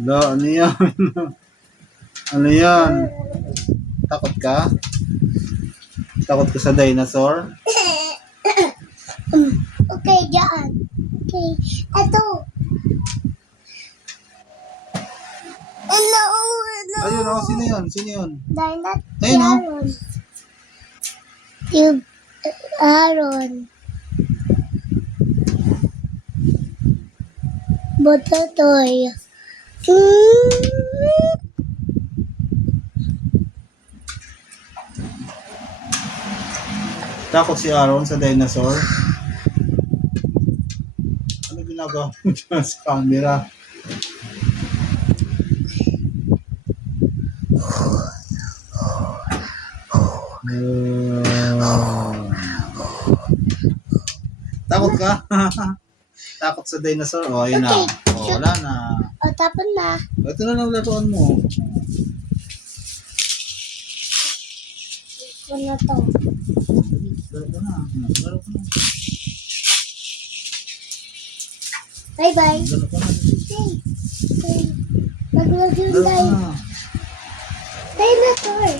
Lo, ano yan? Ano yan? Takot ka? Takot ka sa dinosaur? Okay, dyan. Okay, ito. Hello, hello. Ayun o, sino yun? Sino yun? Dahil Ayun o. Aaron. Yung Aaron. Bototoy. Takot si Aaron sa dinosaur? Ano ginagawa mo dyan sa camera? Takot ka? Takot sa dinosaur? O, ayun na. O, wala na. O, tapon na. Ito na lang laruan mo. Ito na to. Laro ka na. Laro ka na. Bye-bye. Laro ka na. Okay. Okay. Maglagyan Laro ka tayo. na. Dinosaur.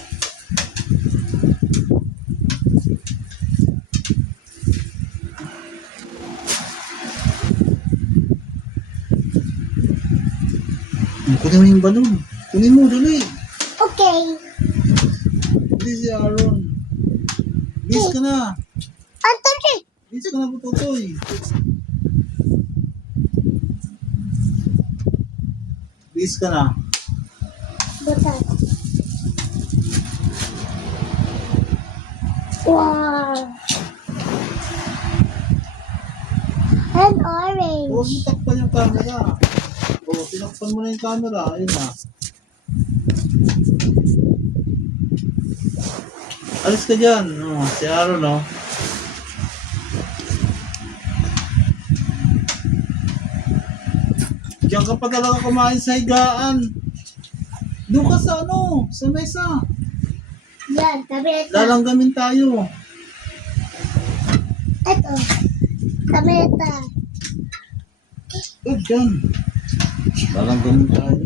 Kunin mo yung balon. Kunin mo, dali. Okay. Dali si Aaron. Bis ka na. Anthony. Bis ka na, Butotoy. Bis ka na. Butas. Wow. And orange. Huwag mo takpan yung camera. O, tinakpan mo na yung camera. Ayun na. Alis ka dyan. O, si Aaron, o. Diyan ka pa talaga kumain sa higaan. Doon ka sa ano, sa mesa. Yan, tableta. Lalanggamin tayo. Ito. Tableta. Dyan. Lalanggamin tayo.